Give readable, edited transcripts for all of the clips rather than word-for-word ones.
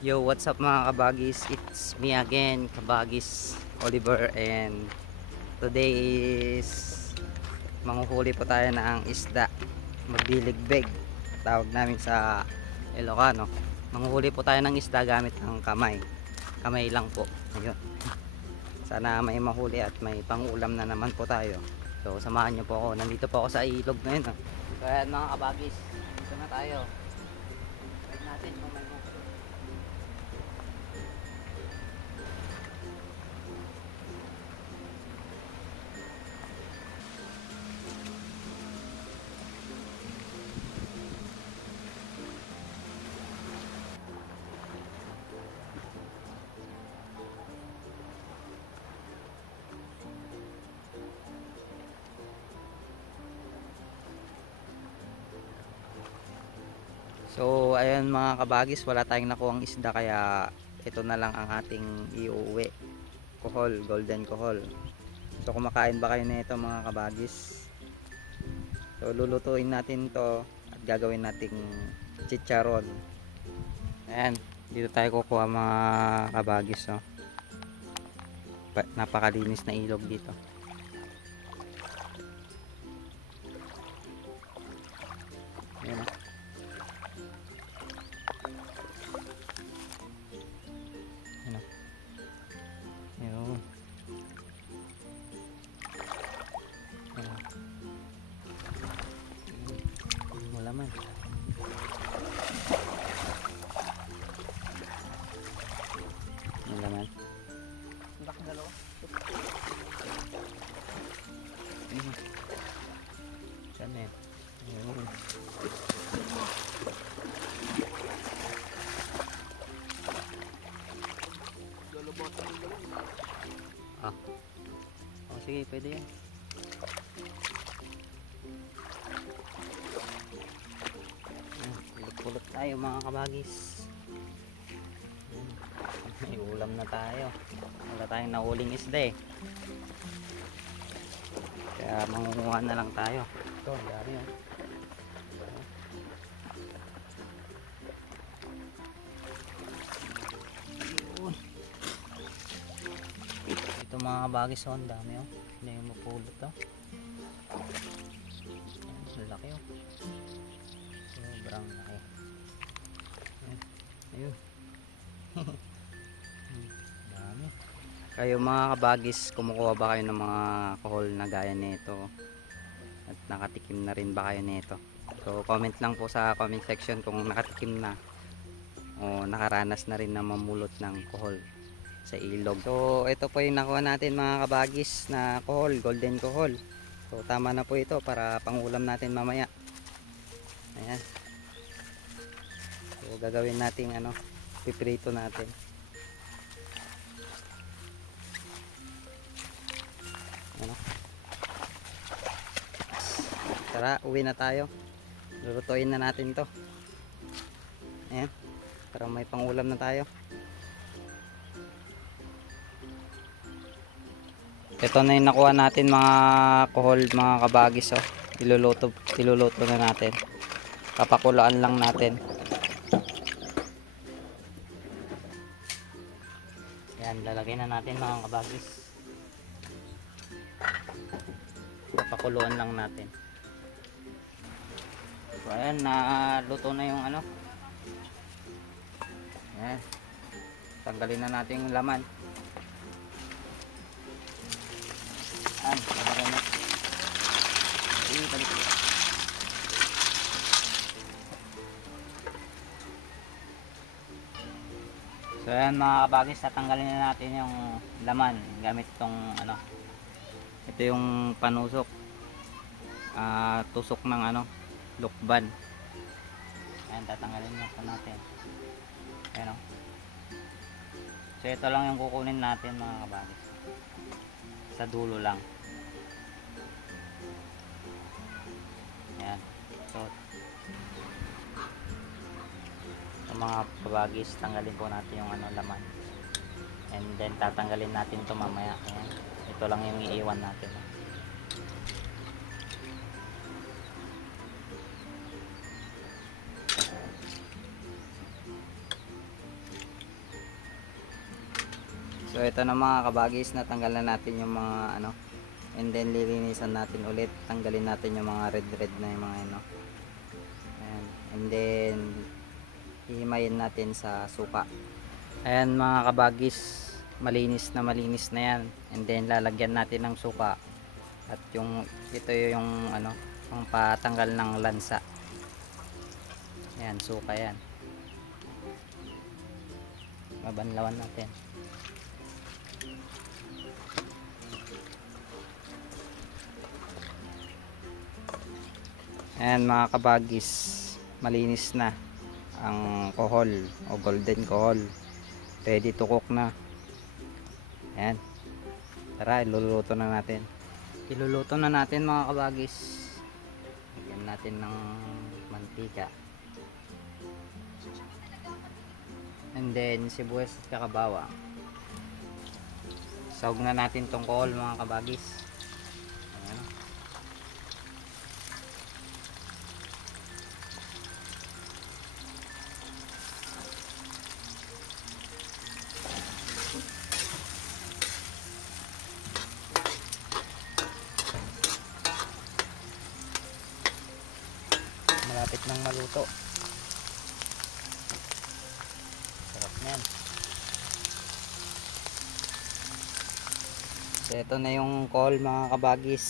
Yo, what's up mga kabagis? It's me again, Kabagis Oliver, and today is manghuhuli po tayo ng isda, magbiligbeg tawag namin sa Ilocano. Manghuhuli po tayo ng isda gamit ang kamay lang po. Ayun. Sana may mahuli at may pangulam na naman po tayo. So samahan nyo po ako, nandito po ako sa ilog ngayon. So ayan mga kabagis, dito na tayo. Try natin kung may mahuli. So ayan mga kabagis, wala tayong nakuhang isda kaya ito na lang ang ating iuwi. Kohol, golden kohol. So kumakain ba kayo nito mga kabagis? So lulutuin natin to at gagawin nating chicharon. Ayan, dito tayo kukuha mga kabagis. Oh. Napakalinis na ilog dito. Ayan. Ayan. Ayan. Malaman. Malaman. Bakit dalawa? Saan eh? Ayun. Lalabasan yung dalawa. Ah. Oh, sige, pwede yan. Pulot tayo mga kabagis. May ulam na tayo. Wala tayong nahuling isda eh. Kaya mangunguha na lang tayo. Ito, ang dami oh. Ito mga kabagis oh, ang dami oh. Hindi yung mapulot oh. Ang laki oh. Sobrang laki. Ayun. Dami. Kayo mga kabagis, kumukuha ba kayo ng mga kohol na gaya nito? At nakatikim na rin ba kayo nito? So comment lang po sa comment section kung nakatikim na o nakaranas na rin na mamulot ng kohol sa ilog. So ito po yung nakuha natin mga kabagis na kohol, golden kohol. So tama na po ito para pangulam natin mamaya. Ayan. So gagawin natin ano, piprito natin. Ano? Tara, uwi na tayo. Lulutuin na natin to. Ayan. Para may pangulam na tayo. Ito na yung nakuha natin mga kohol, mga kabagis oh. Iluluto na natin. Papakulaan lang natin. Ayan, lalagay na natin mga kabagis. Papakuluan lang natin. So ayan, naluto na yung ano. Ayan. Tanggalin na natin yung laman. Ayan, lalagay na. Balik. So ayan mga kabagis, tatanggalin na natin yung laman gamit itong ano. Ito yung panusok. Tusok ng ano, lukban. Ayan, tatanggalin na po natin. Ayan o. So ito lang yung kukunin natin mga kabagis. Sa dulo lang. Ayan. So sa mga kabagis, tanggalin po natin yung ano, laman. And then tatanggalin natin ito mamaya. Ayan. Ito lang yung iiwan natin. So ito na mga kabagis, natanggal na natin yung mga ano, and then lilinisan natin ulit, tanggalin natin yung mga red na yung mga ano. Ayan. And then hihimayin natin sa suka. Ayan mga kabagis, malinis na yan, and then lalagyan natin ng suka at yung ito yung ano, pang patanggal ng lansa. Ayan, suka yan, babanlawan natin. Ayan mga kabagis, malinis na ang kohol o golden kohol, ready to cook na. Ayan, tara iluluto na natin. Iluluto na natin mga kabagis. Lagyan natin ng mantika, and then sibuyas at kakabawang. Sahog na natin tong kohol mga kabagis. Ayan. Malapit nang maluto. Sarap niyan. So ito na yung call mga kabagis,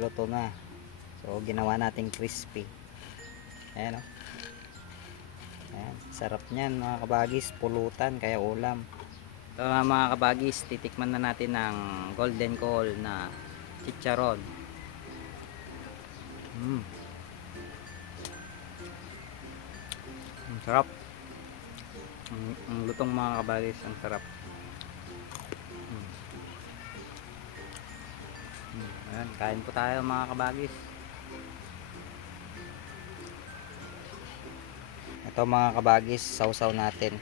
luto na. So ginawa natin crispy. Ayan o. Ayan, sarap niyan mga kabagis, pulutan kaya ulam. So mga kabagis, titikman na natin ng golden call na chicharon. Ang sarap. Ang lutong mga kabagis, ang sarap. Ayan, kain po tayo mga kabagis. Ito mga kabagis, sausaw natin.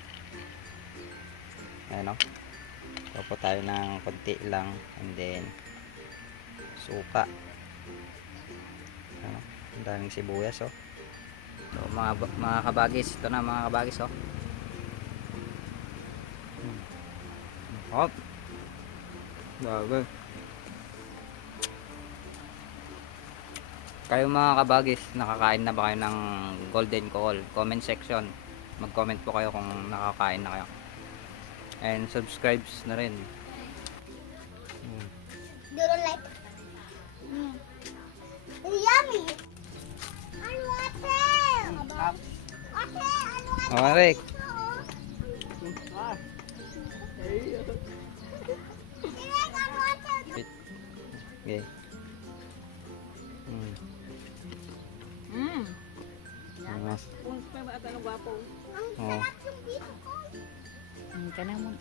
Ayan o. Ito po tayo ng konti lang, and then suka. Ayan o. Ang daming sibuyas o. So mga kabagis, ito na mga kabagis o. Hop. Bago. Kayo mga kabagis, nakakain na ba kayo ng golden call? Comment section. Mag-comment po kayo kung nakakain na kayo. And subscribe na rin. You don't like yummy. Ano ate? Ate, ano ate? Oh, Rick. Direk, ano ate? Okay. Mas. Ang Oh. sarap yung beef ko. Ang ka naman